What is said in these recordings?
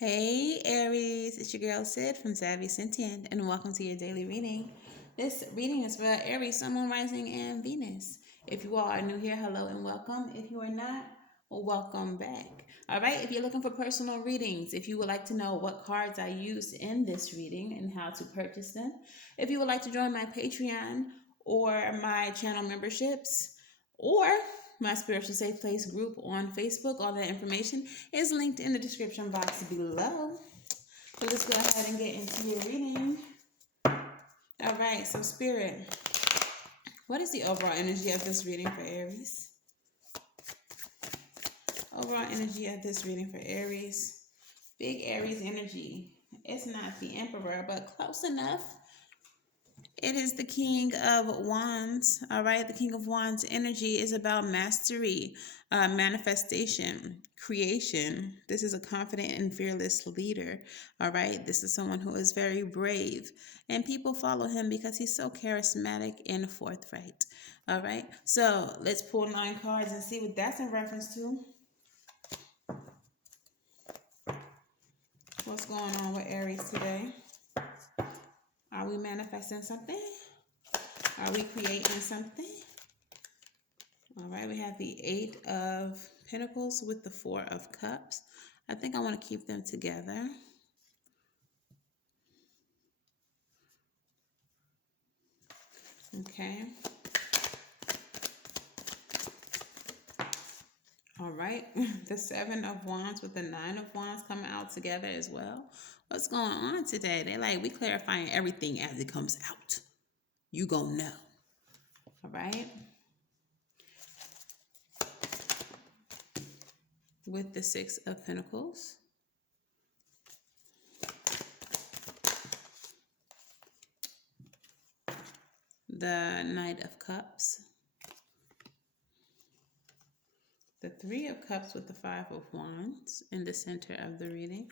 Hey Aries, it's your girl Sid from Savy, Sentient, and welcome to your daily reading. This reading is for Aries, Sun, Moon, Rising, and Venus. If you all are new here, hello and welcome. If you are not, well, welcome back. All right, if you're looking for personal readings, if you would like to know what cards I used in this reading and how to purchase them, if you would like to join my Patreon or my channel memberships, or my spiritual safe place group on Facebook, all that information is linked in the description box below. So let's go ahead and get into your reading. All right, so Spirit, what is the overall energy of this reading for Aries? Overall energy of this reading for Aries. Big Aries energy. It's not the Emperor, but close enough. It is the King of Wands. All right, the King of Wands energy is about mastery, manifestation, creation. This is a confident and fearless leader. All right, this is someone who is very brave, and people follow him because he's so charismatic and forthright. All right, so let's pull 9 cards and see what that's in reference to. What's going on with Aries today? Are we manifesting something? Are we creating something? All right, we have the 8 of Pentacles with the 4 of Cups. I think I want to keep them together. Okay. All right, the 7 of Wands with the 9 of Wands coming out together as well. What's going on today? They're like, we clarifying everything as it comes out. You gonna know. All right. With the 6 of Pentacles. The Knight of Cups. The 3 of Cups with the 5 of Wands in the center of the reading.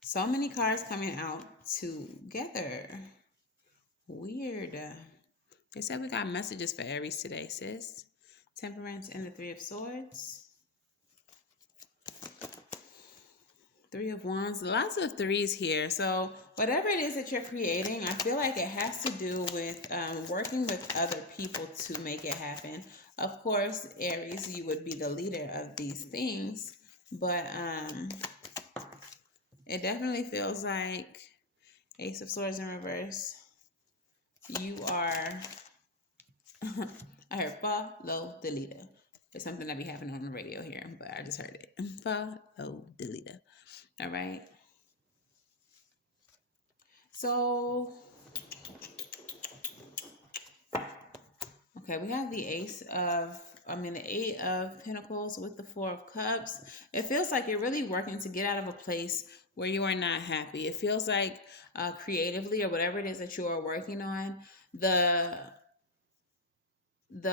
So many cards coming out together. Weird. They said we got messages for Aries today, sis. Temperance and the 3 of Swords. 3 of Wands. Lots of threes here. So whatever it is that you're creating, I feel like it has to do with working with other people to make it happen. Of course, Aries, you would be the leader of these things. But it definitely feels like Ace of Swords in reverse. You are, I heard follow the leader. It's something that be happening on the radio here, but I just heard it. Follow the leader. All right. So, okay, we have the the 8 of Pentacles with the 4 of Cups. It feels like you're really working to get out of a place where you are not happy. It feels like creatively or whatever it is that you are working on, the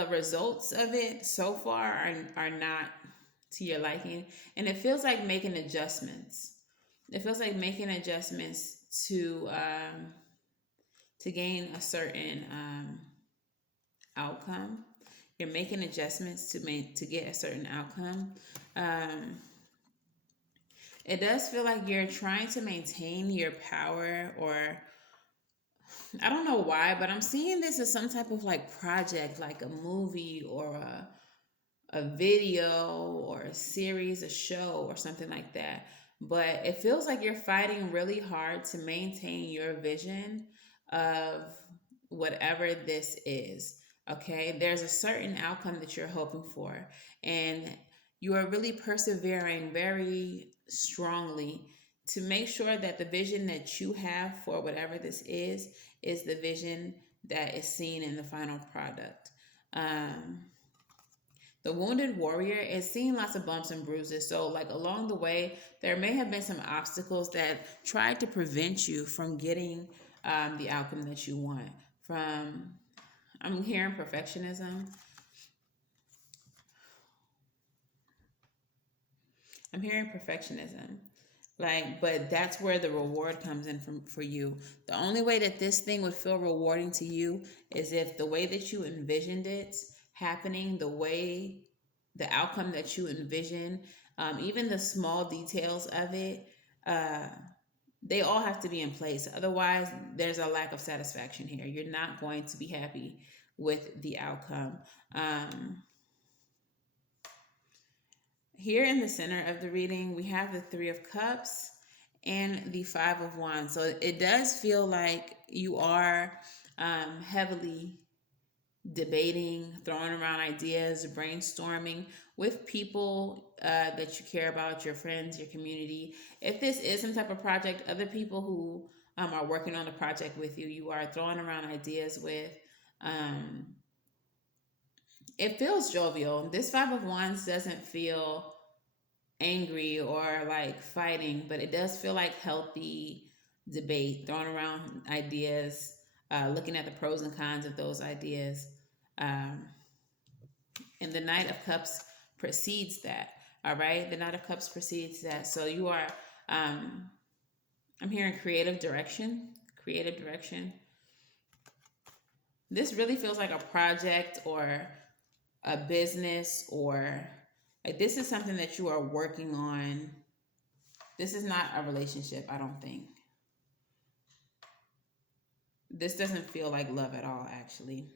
results of it so far are not to your liking, and it feels like making adjustments. It feels like making adjustments to gain a certain outcome. You're making adjustments to get a certain outcome. It does feel like you're trying to maintain your power, or I don't know why, but I'm seeing this as some type of like project, like a movie or a video or a series, a show or something like that. But it feels like you're fighting really hard to maintain your vision of whatever this is. Okay, there's a certain outcome that you're hoping for, and you are really persevering very strongly to make sure that the vision that you have for whatever this is the vision that is seen in the final product. The wounded warrior is seeing lots of bumps and bruises. So, like along the way, there may have been some obstacles that tried to prevent you from getting the outcome that you want. I'm hearing perfectionism. I'm hearing perfectionism. But that's where the reward comes in for you. The only way that this thing would feel rewarding to you is if the way that you envisioned it happening, the way the outcome that you envision, even the small details of it, uh, they all have to be in place. Otherwise, there's a lack of satisfaction here. You're not going to be happy with the outcome. Um, Here in the center of the reading, we have the Three of Cups and the Five of Wands. So it does feel like you are heavily debating, throwing around ideas, brainstorming with people that you care about, your friends, your community. If this is some type of project, other people who are working on the project with you, you are throwing around ideas with. Um, it feels jovial. This Five of Wands doesn't feel angry or like fighting, but it does feel like healthy debate, throwing around ideas, looking at the pros and cons of those ideas. Um, and the Knight of Cups precedes that. All right, the Knight of Cups precedes that. So you are, um, I'm hearing creative direction. Creative direction. This really feels like a project or a business, or like this is something that you are working on. This is not a relationship, I don't think. This doesn't feel like love at all, actually.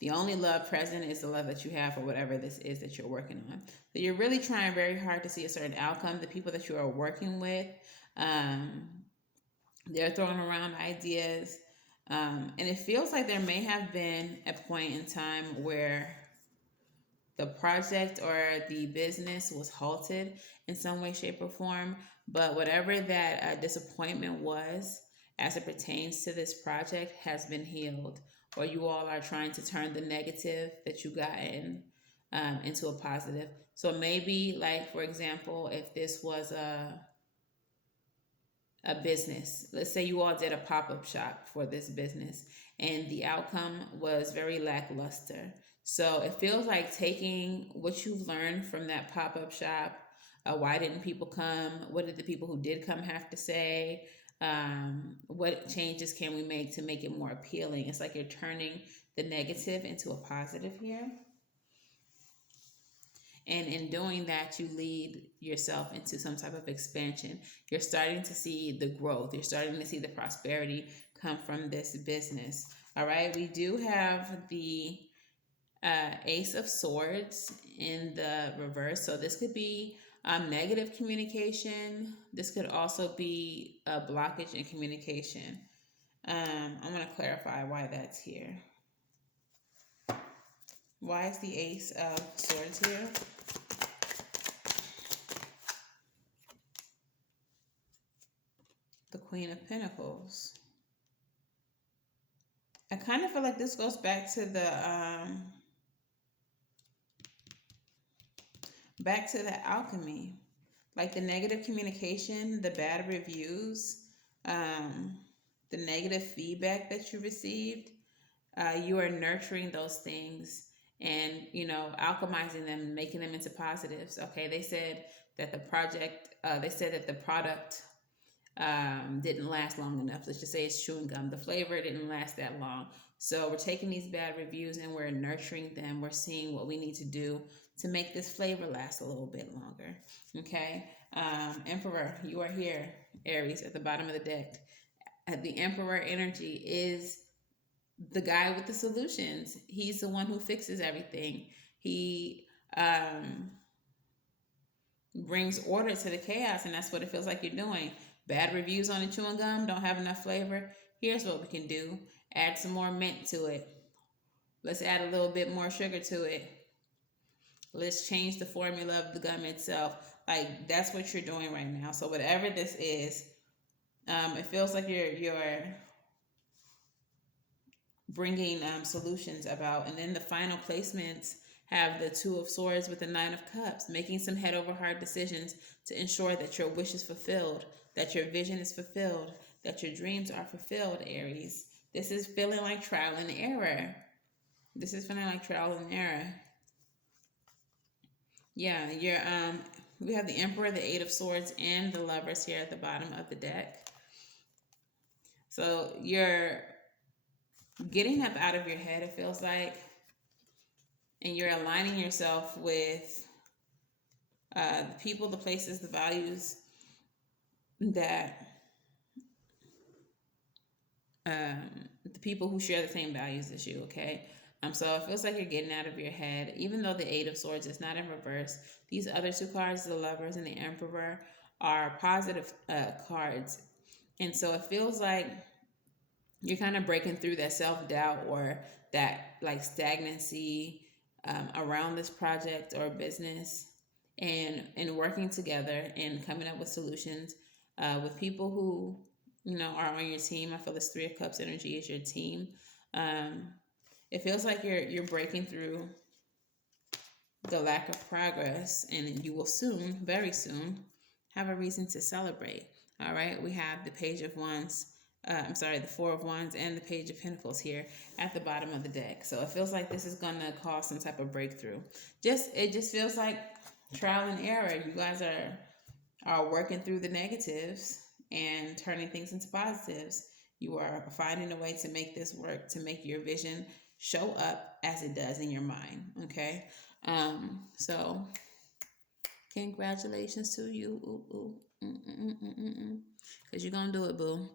The only love present is the love that you have for whatever this is that you're working on. So you're really trying very hard to see a certain outcome. The people that you are working with, um, they're throwing around ideas. And it feels like there may have been a point in time where the project or the business was halted in some way, shape, or form. But whatever that disappointment was as it pertains to this project has been healed, or you all are trying to turn the negative that you got into a positive. So maybe, like, for example, if this was a business. Let's say you all did a pop up shop for this business and the outcome was very lackluster. So it feels like taking what you've learned from that pop up shop. Why didn't people come? What did the people who did come have to say? What changes can we make to make it more appealing? It's like you're turning the negative into a positive here. And in doing that, you lead yourself into some type of expansion. You're starting to see the growth, you're starting to see the prosperity come from this business. All right, we do have the Ace of Swords in the reverse. So this could be negative communication. This could also be a blockage in communication. I'm going to clarify why that's here. Why is the Ace of Swords here? The Queen of Pentacles. I kind of feel like this goes back to the alchemy, like the negative communication, the bad reviews, um, the negative feedback that you received. You are nurturing those things and alchemizing them and making them into positives. Okay, they said that the product didn't last long enough. Let's just say it's chewing gum. The flavor didn't last that long. So we're taking these bad reviews and we're nurturing them. We're seeing what we need to do to make this flavor last a little bit longer. Okay. Emperor, you are here, Aries, at the bottom of the deck. The Emperor energy is the guy with the solutions. He's the one who fixes everything. He brings order to the chaos, and that's what it feels like you're doing. Bad reviews on the chewing gum, don't have enough flavor. Here's what we can do. Add some more mint to it. Let's add a little bit more sugar to it. Let's change the formula of the gum itself. Like, that's what you're doing right now. So whatever this is, it feels like you're bringing solutions about. And then the final placements have the Two of Swords with the Nine of Cups, making some head over heart decisions to ensure that your wish is fulfilled, that your vision is fulfilled, that your dreams are fulfilled, Aries. This is feeling like trial and error. This is feeling like trial and error. Yeah, we have the Emperor, the Eight of Swords, and the Lovers here at the bottom of the deck. So you're getting up out of your head, it feels like, and you're aligning yourself with The people, the places, the values that the people who share the same values as you, okay? So it feels like you're getting out of your head. Even though the Eight of Swords is not in reverse, these other two cards, the Lovers and the Emperor, are positive cards. And so it feels like you're kind of breaking through that self doubt or that like stagnancy around this project or business, and working together and coming up with solutions with people who are on your team. I feel this Three of Cups energy is your team. Um, it feels like you're breaking through the lack of progress, and you will soon, very soon, have a reason to celebrate. All right, we have the Page of Wands. I'm sorry, the Four of Wands and the Page of Pentacles here at the bottom of the deck. So it feels like this is gonna cause some type of breakthrough. It just feels like trial and error. You guys are working through the negatives and turning things into positives. You are finding a way to make this work, to make your vision show up as it does in your mind. Okay. So congratulations to you. Because you're gonna do it, boo.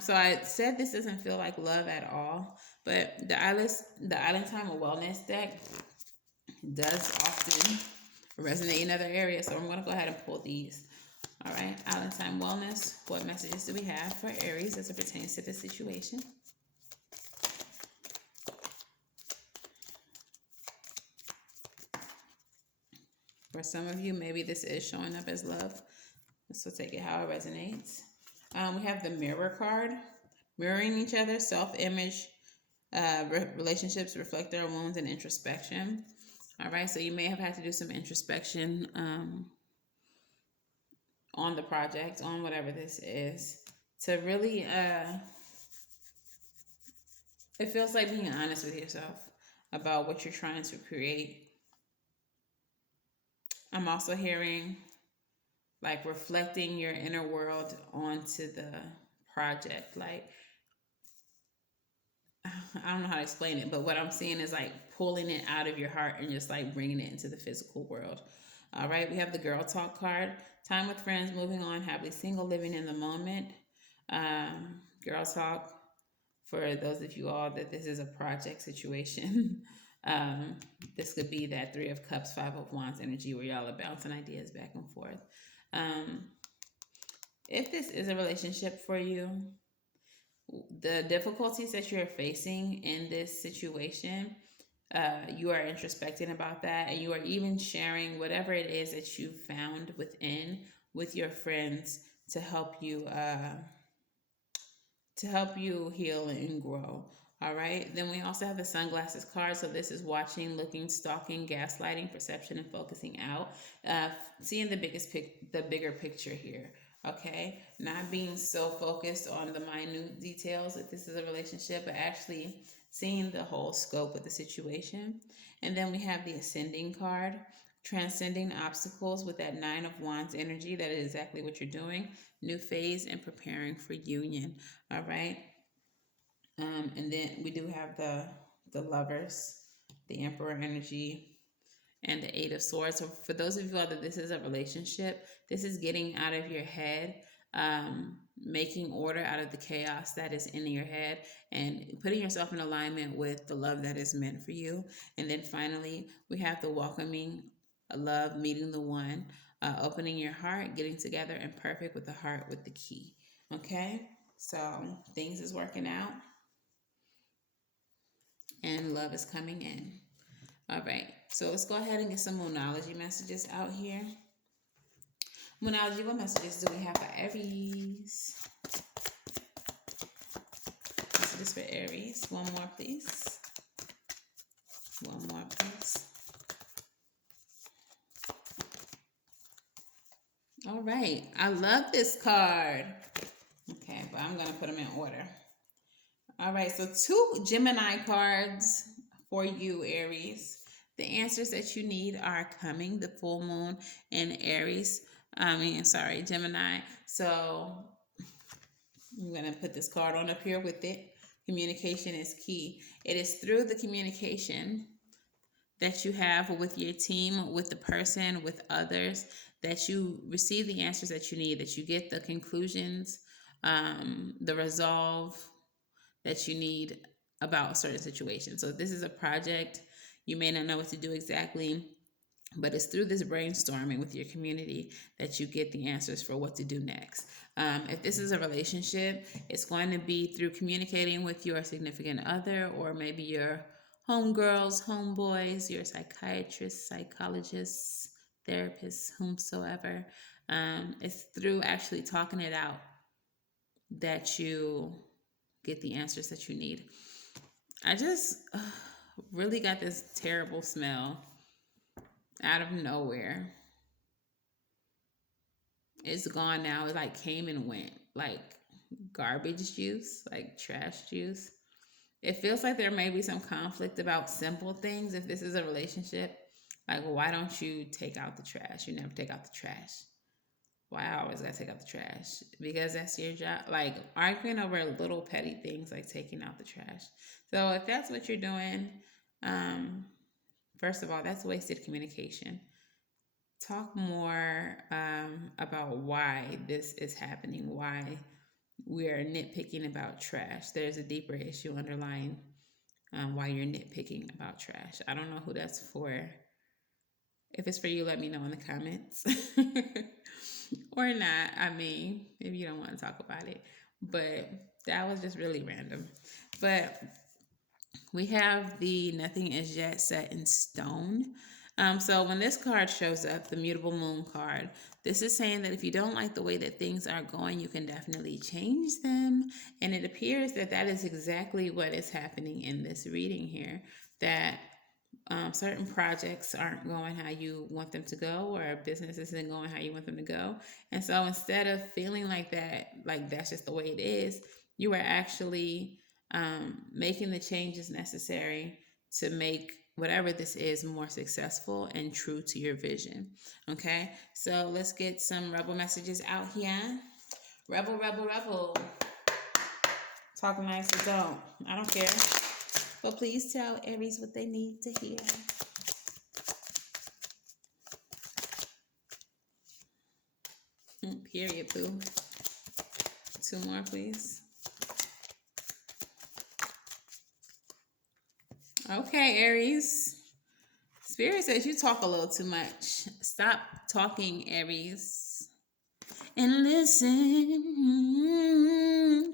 So I said this doesn't feel like love at all, but the Island Time of Wellness deck does often resonate in other areas. So I'm gonna go ahead and pull these. All right, Island Time Wellness. What messages do we have for Aries as it pertains to the situation? For some of you, maybe this is showing up as love. So take it how it resonates. We have the Mirror card. Mirroring each other, self-image, relationships reflect their wounds and introspection. All right, so you may have had to do some introspection on the project, on whatever this is, to really, it feels like being honest with yourself about what you're trying to create. I'm also hearing like reflecting your inner world onto the project. Like, I don't know how to explain it, but what I'm seeing is like pulling it out of your heart and just like bringing it into the physical world. All right, we have the Girl Talk card. Time with friends, moving on, happily single, living in the moment. Girl Talk, for those of you all that this is a project situation. This could be that Three of Cups, Five of Wands energy where y'all are bouncing ideas back and forth. If this is a relationship for you, the difficulties that you're facing in this situation, you are introspecting about that, and you are even sharing whatever it is that you found within with your friends to help you heal and grow. All right. Then we also have the sunglasses card. So this is watching, looking, stalking, gaslighting, perception, and focusing out. Seeing the bigger picture here. Okay. Not being so focused on the minute details if this is a relationship, but actually seeing the whole scope of the situation. And then we have the ascending card, transcending obstacles with that Nine of Wands energy. That is exactly what you're doing. New phase and preparing for union. All right. And then we do have the Lovers, the Emperor energy, and the Eight of Swords. So for those of you all that this is a relationship, this is getting out of your head, making order out of the chaos that is in your head, and putting yourself in alignment with the love that is meant for you. And then finally, we have the welcoming love, meeting the one, opening your heart, getting together, and perfect with the heart with the key. Okay, so things is working out and love is coming in. All right, so let's go ahead and get some Moonology messages out here. Moonology, what messages do we have for Aries? Messages for Aries. One more, please. One more, please. All right, I love this card. Okay, but I'm going to put them in order. All right, so 2 Gemini cards for you, Aries. The answers that you need are coming, the full moon in Aries. Gemini. So I'm going to put this card on up here with it. Communication is key. It is through the communication that you have with your team, with the person, with others, that you receive the answers that you need, that you get the conclusions, the resolve that you need about a certain situation. So if this is a project, you may not know what to do exactly, but it's through this brainstorming with your community that you get the answers for what to do next. If this is a relationship, it's going to be through communicating with your significant other, or maybe your homegirls, homeboys, your psychiatrists, psychologists, therapists, whomsoever. It's through actually talking it out that you get the answers that you need. I just really got this terrible smell out of nowhere. It's gone now. It like came and went, like garbage juice, like trash juice. It feels like there may be some conflict about simple things. If this is a relationship, like, why don't you take out the trash? You never take out the trash. Why I always gotta take out the trash? Because that's your job. Like, arguing over little petty things like taking out the trash. So if that's what you're doing, first of all, that's wasted communication. Talk more about why this is happening, why we are nitpicking about trash. There's a deeper issue underlying why you're nitpicking about trash. I don't know who that's for. If it's for you, let me know in the comments. Or not. I mean, if you don't want to talk about it. But that was just really random. But we have the nothing is yet set in stone. So when this card shows up, the mutable moon card, this is saying that if you don't like the way that things are going, you can definitely change them. And it appears that that is exactly what is happening in this reading here. That certain projects aren't going how you want them to go, or a business isn't going how you want them to go. And so instead of feeling like that's just the way it is, you are actually making the changes necessary to make whatever this is more successful and true to your vision. Okay, so let's get some rebel messages out here. Rebel, rebel, rebel. Talk nice or don't. I don't care. But please tell Aries what they need to hear. Period, boo. 2 more, please. Okay, Aries. Spirit says you talk a little too much. Stop talking, Aries. And listen.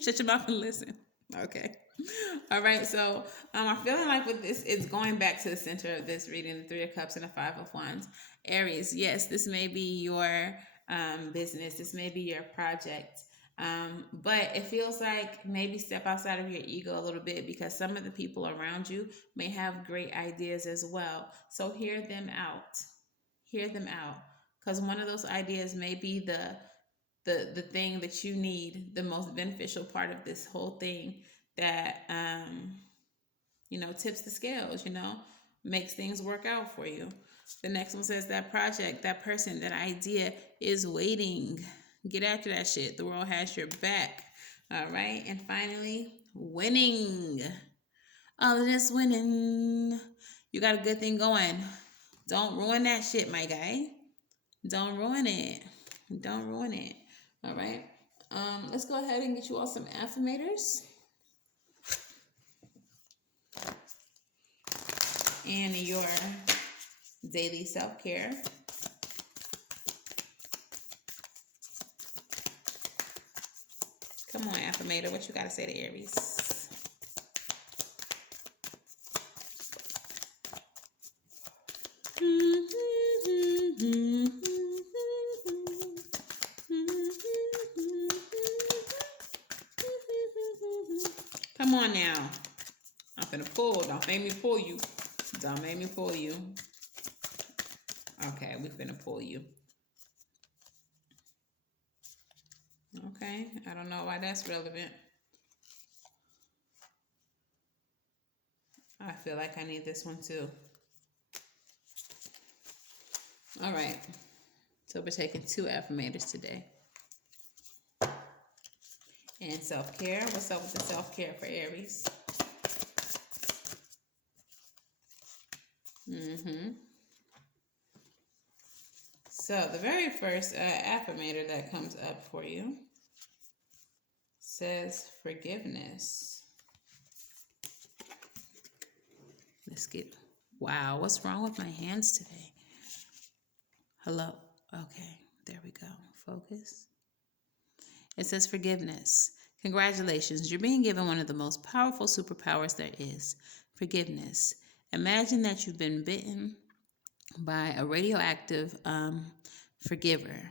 Shut your mouth and listen. Okay. All right. So I'm feeling like with this, it's going back to the center of this reading, the 3 of Cups and the 5 of Wands. Aries, yes, this may be your business. This may be your project. But it feels like maybe step outside of your ego a little bit, because some of the people around you may have great ideas as well. So hear them out. Hear them out. Because one of those ideas may be the thing that you need, the most beneficial part of this whole thing that tips the scales, makes things work out for you. The next one says that project, that person, that idea is waiting. Get after that shit. The world has your back. All right. And finally, winning. All of this winning. You got a good thing going. Don't ruin that shit, my guy. Don't ruin it. Don't ruin it. All right. Let's go ahead and get you all some affirmators. And your daily self-care. Come on, affirmator. What you got to say to Aries? Come on now. I'm finna pull. Don't make me pull you. Don't make me pull you. Okay, we're finna pull you. Okay, I don't know why that's relevant. I feel like I need this one too. All right, so we're taking 2 affirmators today. And self-care. What's up with the self-care for Aries? Mm-hmm. So the very first affirmator that comes up for you says forgiveness. Let's get. Wow, what's wrong with my hands today? Hello. Okay, there we go. Focus. It says forgiveness. Congratulations, you're being given one of the most powerful superpowers there is, forgiveness. Imagine that you've been bitten by a radioactive forgiver.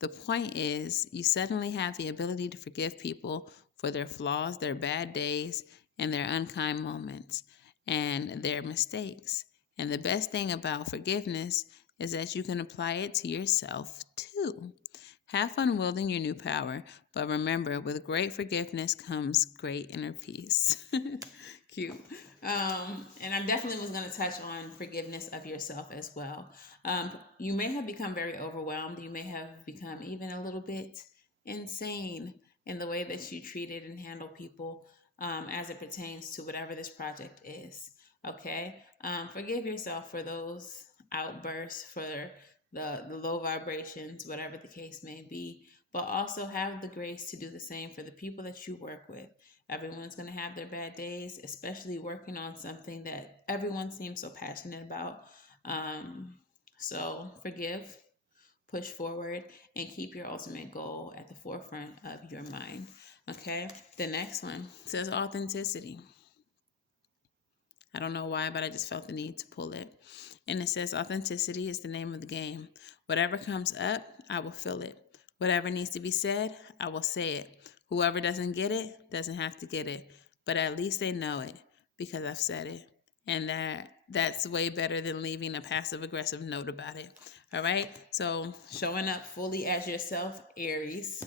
The point is, you suddenly have the ability to forgive people for their flaws, their bad days, and their unkind moments, and their mistakes. And the best thing about forgiveness is that you can apply it to yourself too. Have fun wielding your new power, but remember, with great forgiveness comes great inner peace. Cute. And I definitely was going to touch on forgiveness of yourself as well. You may have become very overwhelmed. You may have become even a little bit insane in the way that you treated and handle people as it pertains to whatever this project is. Okay? Forgive yourself for those outbursts, for the low vibrations, whatever the case may be, but also have the grace to do the same for the people that you work with. Everyone's going to have their bad days, especially working on something that everyone seems so passionate about. So forgive, push forward, and keep your ultimate goal at the forefront of your mind. Okay, the next one says authenticity. I don't know why, but I just felt the need to pull it. And it says authenticity is the name of the game. Whatever comes up, I will feel it. Whatever needs to be said, I will say it. Whoever doesn't get it doesn't have to get it, but at least they know it because I've said it. And that's way better than leaving a passive aggressive note about it. All right? So, showing up fully as yourself, Aries.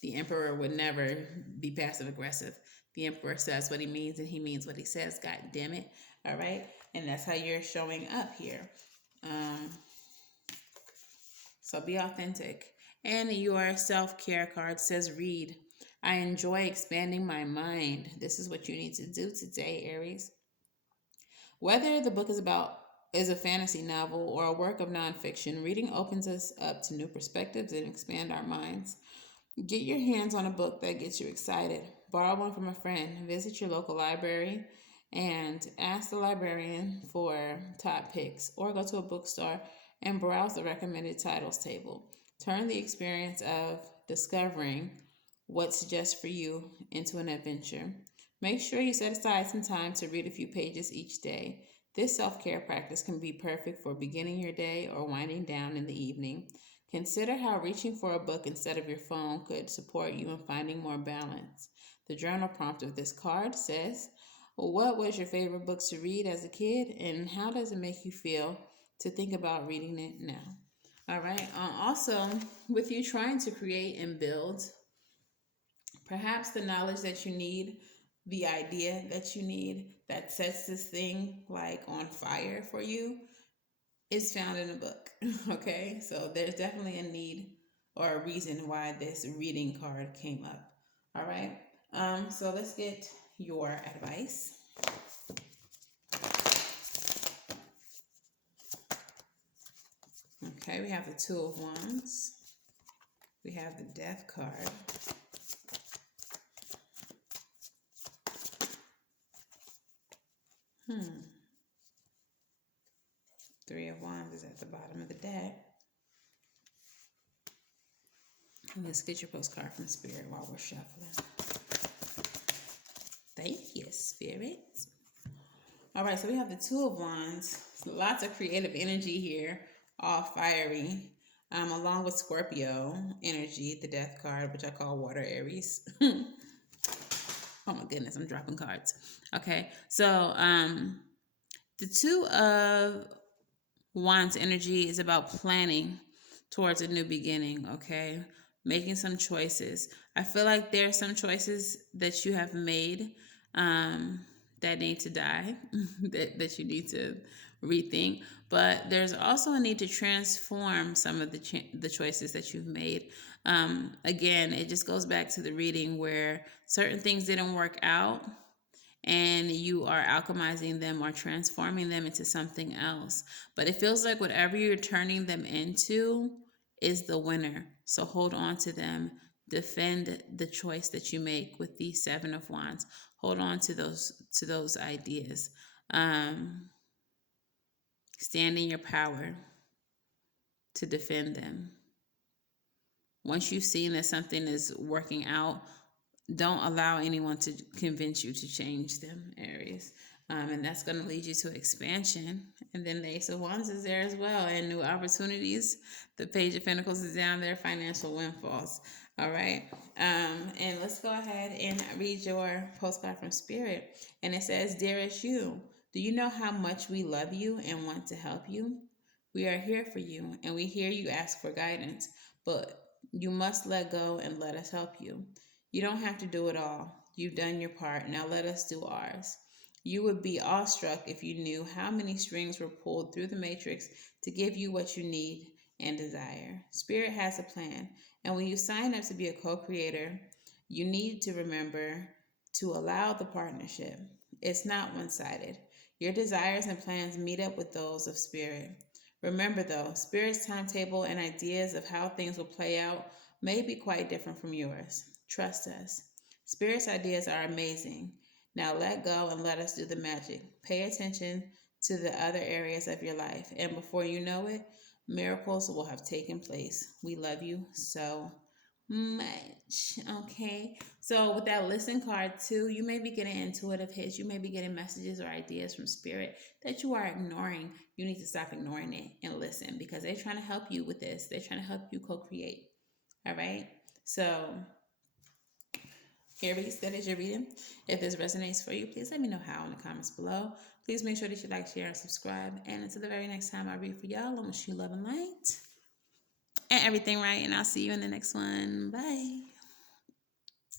The emperor would never be passive aggressive. The emperor says what he means and he means what he says. God damn it. All right. And that's how you're showing up here. Um, so be authentic. And your self care card says read. I enjoy expanding my mind. This is what you need to do today, Aries. Whether the book is a fantasy novel or a work of nonfiction, reading opens us up to new perspectives and expand our minds. Get your hands on a book that gets you excited. Borrow one from a friend. Visit your local library and ask the librarian for top picks, or go to a bookstore and browse the recommended titles table. Turn the experience of discovering what's just for you into an adventure. Make sure you set aside some time to read a few pages each day. This self care practice can be perfect for beginning your day or winding down in the evening. Consider how reaching for a book instead of your phone could support you in finding more balance. The journal prompt of this card says, what was your favorite book to read as a kid, and how does it make you feel to think about reading it now? All right. Also, with you trying to create and build, perhaps the knowledge that you need, the idea that you need that sets this thing like on fire for you is found in a book. Okay, so there's definitely a need or a reason why this reading card came up. All right, so let's get your advice. Okay, we have the Two of Wands. We have the Death card. Three of Wands is at the bottom of the deck. Let's get your postcard from Spirit while we're shuffling. Thank you, Spirit. All right, so we have the Two of Wands. Lots of creative energy here, all fiery, along with Scorpio energy, the Death card, which I call Water Aries. Oh my goodness, I'm dropping cards. Okay, so the Two of Wands energy is about planning towards a new beginning, okay? Making some choices. I feel like there are some choices that you have made that need to die, that you need to rethink. But there's also a need to transform some of the choices that you've made. Again, it just goes back to the reading where certain things didn't work out, and you are alchemizing them or transforming them into something else. But it feels like whatever you're turning them into is the winner. So hold on to them. Defend the choice that you make with the Seven of Wands. Hold on to those ideas. Stand in your power to defend them. Once you've seen that something is working out, don't allow anyone to convince you to change them, Aries. And that's going to lead you to expansion. And then the Ace of Wands is there as well, and new opportunities. The Page of Pentacles is down there, financial windfalls. All right. And let's go ahead and read your postcard from Spirit. And it says, Dearest you, do you know how much we love you and want to help you? We are here for you, and we hear you ask for guidance, but you must let go and let us help you. You don't have to do it all. You've done your part. Now let us do ours. You would be awestruck if you knew how many strings were pulled through the matrix to give you what you need and desire. Spirit has a plan, and when you sign up to be a co creator, you need to remember to allow the partnership. It's not one sided. Your desires and plans meet up with those of Spirit. Remember, though, Spirit's timetable and ideas of how things will play out may be quite different from yours. Trust us. Spirit's ideas are amazing. Now let go and let us do the magic. Pay attention to the other areas of your life, and before you know it, miracles will have taken place. We love you so much. Okay. So with that listen card too, you may be getting intuitive hits. You may be getting messages or ideas from Spirit that you are ignoring. You need to stop ignoring it and listen, because they're trying to help you with this. They're trying to help you co-create. All right. So Aries, that is your reading. If this resonates for you, please let me know how in the comments below. Please make sure that you like, share, and subscribe. And until the very next time I read for y'all, I wish you love and light and everything right. And I'll see you in the next one. Bye.